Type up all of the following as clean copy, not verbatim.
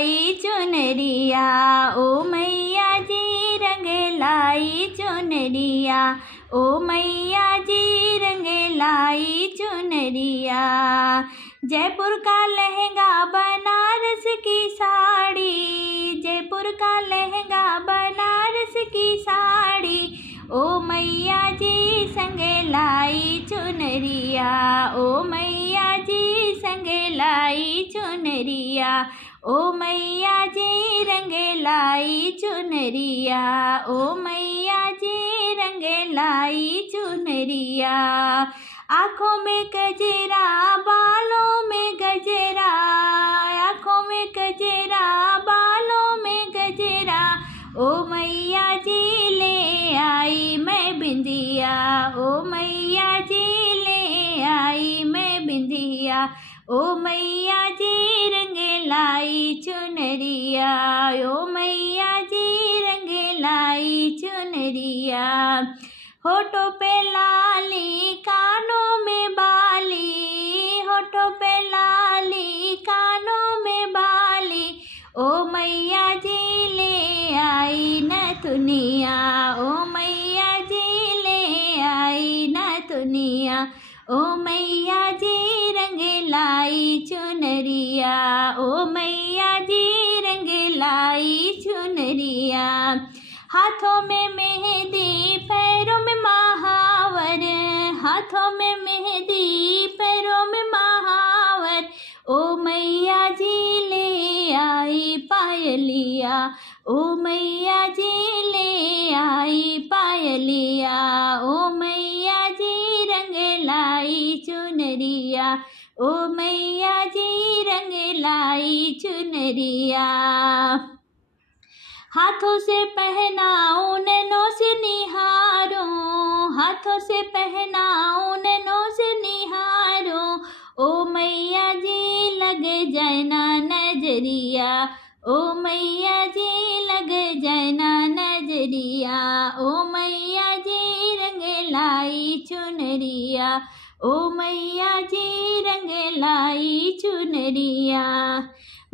लाई चुनरिया, ओ मैया जी रंग लाई चुनरिया, ओ मैया जी रंग लाई चुनरिया। जयपुर का लहंगा बनारस की साड़ी, जयपुर का लहंगा बनारस की साड़ी, ओ मैया जी संग लाई चुनरिया, ओ मैया जी संग लाई चुनरिया, ओ मैया जी रंग लाई चुनरिया, ओ मैया जी रंग लाई चुनरिया। आँखों में गजरा बालों में गजरा, आँखों में गजरा बालों में गजरा, ओ मैया जी ले आई मैं बिंदिया, ओ मैया जी ले आई मैं बिंदिया, ओ मैया जी रंग लाई चुनरिया, ओ मैया जी रंग लाई चुनरिया। होठों पे लाली कानों में बाली, होठों पे लाली कानों में बाली, ओ मैया जी ले आई नथुनिया, ओ मैया जी ले आई नथुनिया, ओ मैया जी रंग लाई चुनरिया, ओ मैया जी रंग लाई चुनरिया। हाथों में मेहंदी पैरों में महावर, हाथों में मेहंदी पैरों में महावर, ओ मैया जी ले आई पायलिया, ओ मैया जी ले आई पायलिया, ओ मैया जी रंग लाई चुनरिया, ओ मैया जी रंग लाई चुनरिया। हाथों से पहनाऊं नैनों से निहारूं, हाथों से पहनाऊं नैनों से निहारूं, ओ मैया जी लग जाए ना नजरिया, ओ मैया जी लग जाए ना नजरिया, ओ मैया जी रंग लाई चुनरिया, ओ मैया जी रंग लाई चुनरिया।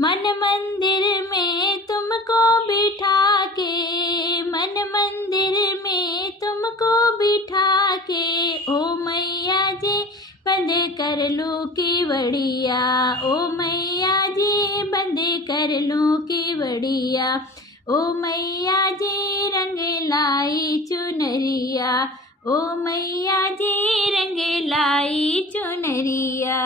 मन मंदिर में तुमको बिठा के, मन मंदिर में तुमको बिठा के, ओ मैया जी बंद कर लूं केवड़िया, ओ मैया जी बंद कर लूं केवड़िया, ओ मैया जी रंग लाई चुनरिया, ओ मैया जी रंग लाई चुनरिया।